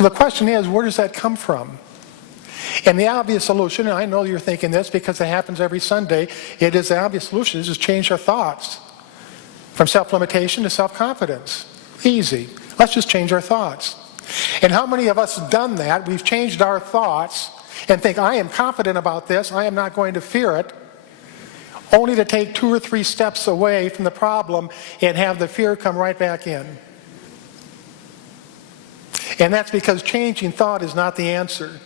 So the question is, where does that come from? And the obvious solution, and I know you're thinking this because it happens every Sunday, it is the obvious solution is just change our thoughts. From self-limitation to self-confidence. Easy. Let's just change our thoughts. And how many of us have done that? We've changed our thoughts and think, I am confident about this, I am not going to fear it, only to take 2 or 3 steps away from the problem and have the fear come right back in. And that's because changing thought is not the answer.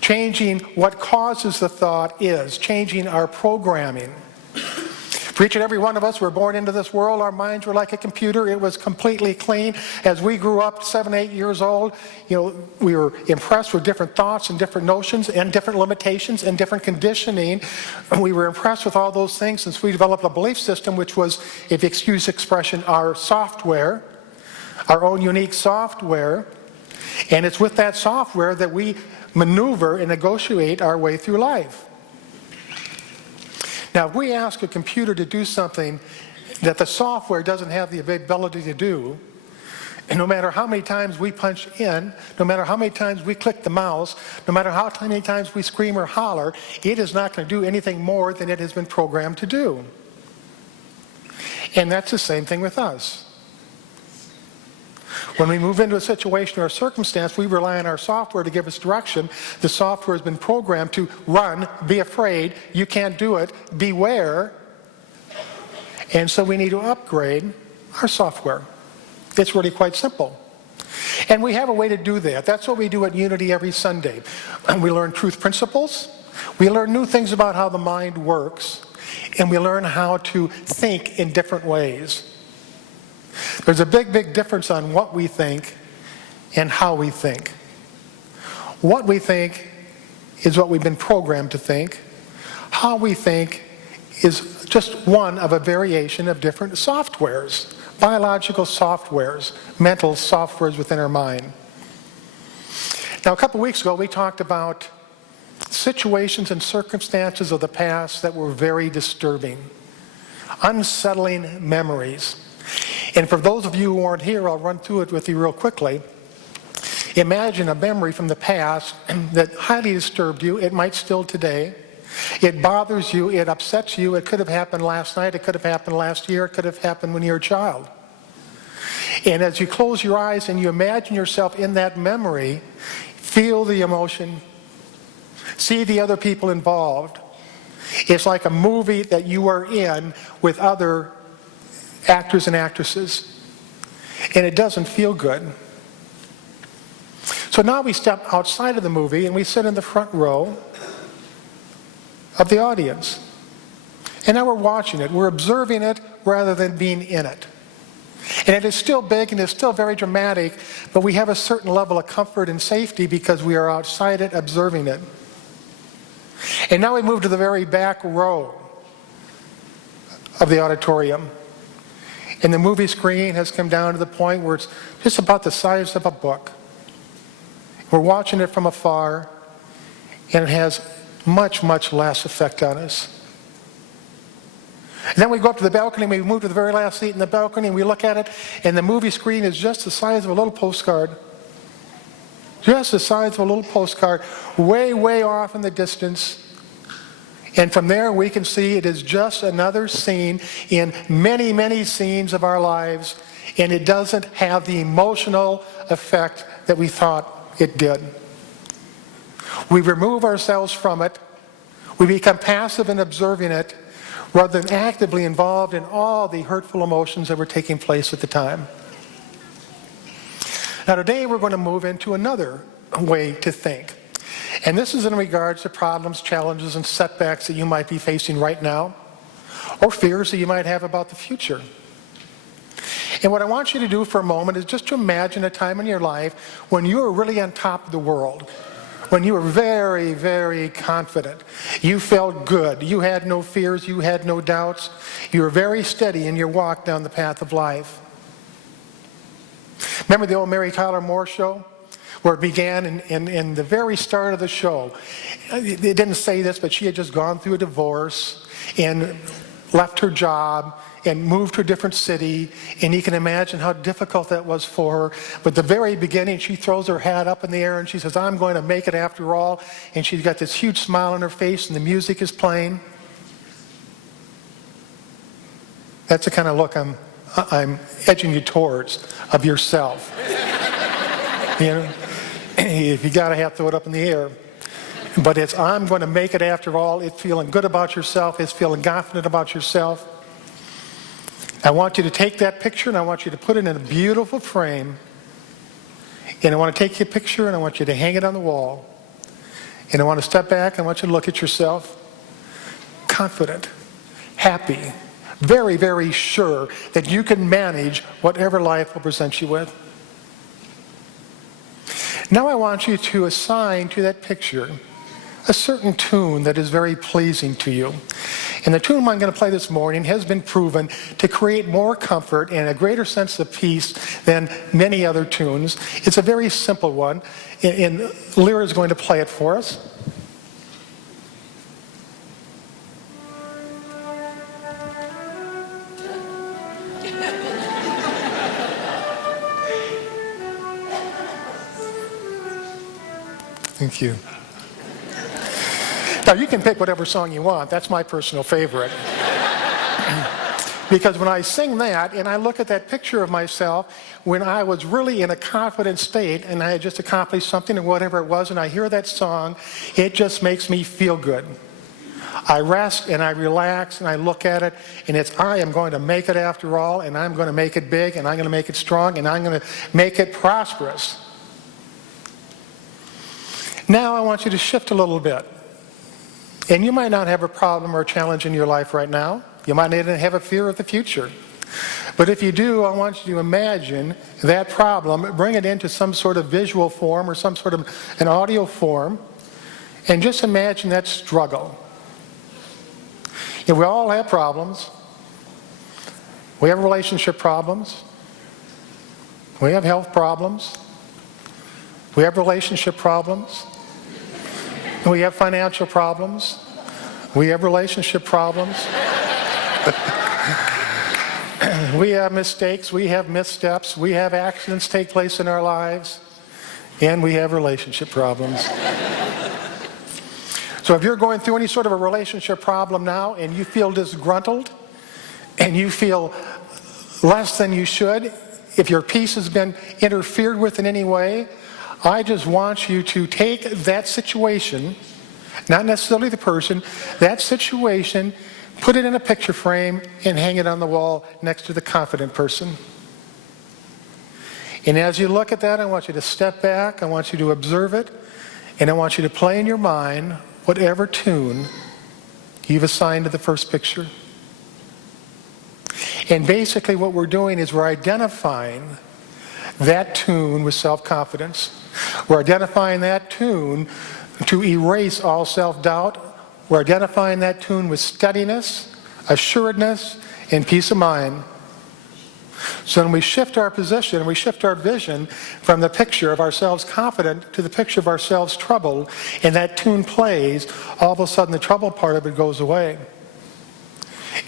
Changing what causes the thought is changing our programming. For each and every one of us, we're born into this world, our minds were like a computer, it was completely clean. As we grew up, 7, 8 years old, we were impressed with different thoughts and different notions and different limitations and different conditioning. We were impressed with all those things since we developed a belief system, which was, if you excuse the expression, our software, our own unique software. And it's with that software that we maneuver and negotiate our way through life. Now, if we ask a computer to do something that the software doesn't have the ability to do, and no matter how many times we punch in, no matter how many times we click the mouse, no matter how many times we scream or holler, it is not going to do anything more than it has been programmed to do. And that's the same thing with us. When we move into a situation or a circumstance, we rely on our software to give us direction. The software has been programmed to run, be afraid, you can't do it, beware. And so we need to upgrade our software. It's really quite simple. And we have a way to do that. That's what we do at Unity every Sunday. We learn truth principles. We learn new things about how the mind works. And we learn how to think in different ways. There's a big, big difference on what we think and how we think. What we think is what we've been programmed to think. How we think is just one of a variation of different softwares, biological softwares, mental softwares within our mind. Now, a couple weeks ago, we talked about situations and circumstances of the past that were very disturbing, unsettling memories. And for those of you who aren't here, I'll run through it with you real quickly. Imagine a memory from the past that highly disturbed you. It might still today. It bothers you. It upsets you. It could have happened last night. It could have happened last year. It could have happened when you were a child. And as you close your eyes and you imagine yourself in that memory, feel the emotion, see the other people involved. It's like a movie that you are in with other actors and actresses, and it doesn't feel good. So now we step outside of the movie and we sit in the front row of the audience. And now we're watching it, we're observing it rather than being in it. And it is still big and it's still very dramatic, but we have a certain level of comfort and safety because we are outside it, observing it. And now we move to the very back row of the auditorium. And the movie screen has come down to the point where it's just about the size of a book. We're watching it from afar, and it has much, much less effect on us. And then we go up to the balcony, and we move to the very last seat in the balcony, and we look at it, and the movie screen is just the size of a little postcard. Just the size of a little postcard, way, way off in the distance. And from there we can see it is just another scene in many, many scenes of our lives, and it doesn't have the emotional effect that we thought it did. We remove ourselves from it. We become passive in observing it rather than actively involved in all the hurtful emotions that were taking place at the time. Now today we're going to move into another way to think. And this is in regards to problems, challenges, and setbacks that you might be facing right now, or fears that you might have about the future. And what I want you to do for a moment is just to imagine a time in your life when you were really on top of the world, when you were very, very confident. You felt good. You had no fears. You had no doubts. You were very steady in your walk down the path of life. Remember the old Mary Tyler Moore show? Where it began in the very start of the show. It didn't say this, but she had just gone through a divorce, and left her job and moved to a different city, and you can imagine how difficult that was for her. But at the very beginning, she throws her hat up in the air and she says, I'm going to make it after all. And she's got this huge smile on her face and the music is playing. That's the kind of look I'm edging you towards of yourself. You know, if you got to have to throw it up in the air. But it's, I'm going to make it after all. It's feeling good about yourself. It's feeling confident about yourself. I want you to take that picture and I want you to put it in a beautiful frame. And I want to take your picture and I want you to hang it on the wall. And I want to step back and I want you to look at yourself. Confident, happy, very, very sure that you can manage whatever life will present you with. Now I want you to assign to that picture a certain tune that is very pleasing to you. And the tune I'm going to play this morning has been proven to create more comfort and a greater sense of peace than many other tunes. It's a very simple one, and Lyra is going to play it for us. Thank you. Now, you can pick whatever song you want. That's my personal favorite. Because when I sing that and I look at that picture of myself when I was really in a confident state and I had just accomplished something or whatever it was, and I hear that song, it just makes me feel good. I rest and I relax and I look at it and it's, I am going to make it after all, and I'm going to make it big and I'm going to make it strong and I'm going to make it prosperous. Now I want you to shift a little bit. And you might not have a problem or a challenge in your life right now. You might not even have a fear of the future. But if you do, I want you to imagine that problem, bring it into some sort of visual form or some sort of an audio form, and just imagine that struggle. You know, we all have problems. We have relationship problems. We have health problems. We have relationship problems. We have financial problems. We have relationship problems. We have mistakes. We have missteps. We have accidents take place in our lives. And we have relationship problems. So if you're going through any sort of a relationship problem now and you feel disgruntled and you feel less than you should, if your peace has been interfered with in any way, I just want you to take that situation, not necessarily the person, that situation, put it in a picture frame and hang it on the wall next to the confident person. And as you look at that, I want you to step back, I want you to observe it, and I want you to play in your mind whatever tune you've assigned to the first picture. And basically what we're doing is we're identifying that tune with self-confidence. We're identifying that tune to erase all self-doubt. We're identifying that tune with steadiness, assuredness, and peace of mind. So when we shift our position, we shift our vision from the picture of ourselves confident to the picture of ourselves troubled, and that tune plays, all of a sudden the trouble part of it goes away.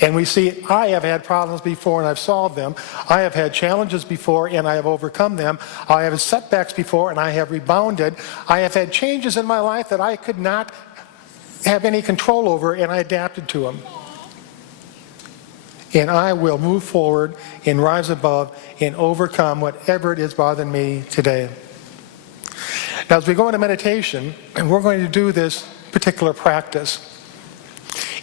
And we see, I have had problems before and I've solved them. I have had challenges before and I have overcome them. I have had setbacks before and I have rebounded. I have had changes in my life that I could not have any control over, and I adapted to them. And I will move forward and rise above and overcome whatever it is bothering me today. Now, as we go into meditation, and we're going to do this particular practice.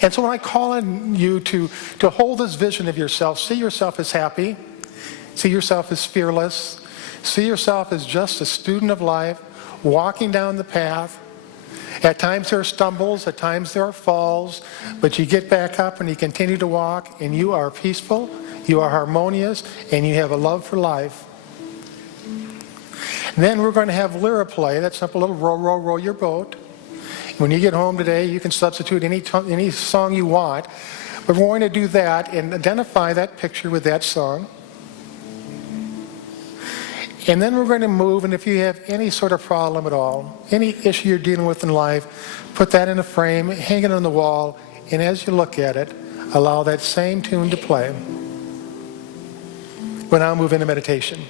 And so when I call on you to hold this vision of yourself, see yourself as happy, see yourself as fearless, see yourself as just a student of life, walking down the path. At times there are stumbles, at times there are falls, but you get back up and you continue to walk, and you are peaceful, you are harmonious, and you have a love for life. And then we're going to have Lyra play that simple little row, row, row your boat. When you get home today, you can substitute any song you want, but we're going to do that and identify that picture with that song. And then we're going to move, and if you have any sort of problem at all, any issue you're dealing with in life, put that in a frame, hang it on the wall, and as you look at it, Allow that same tune to play. We'll now move into meditation.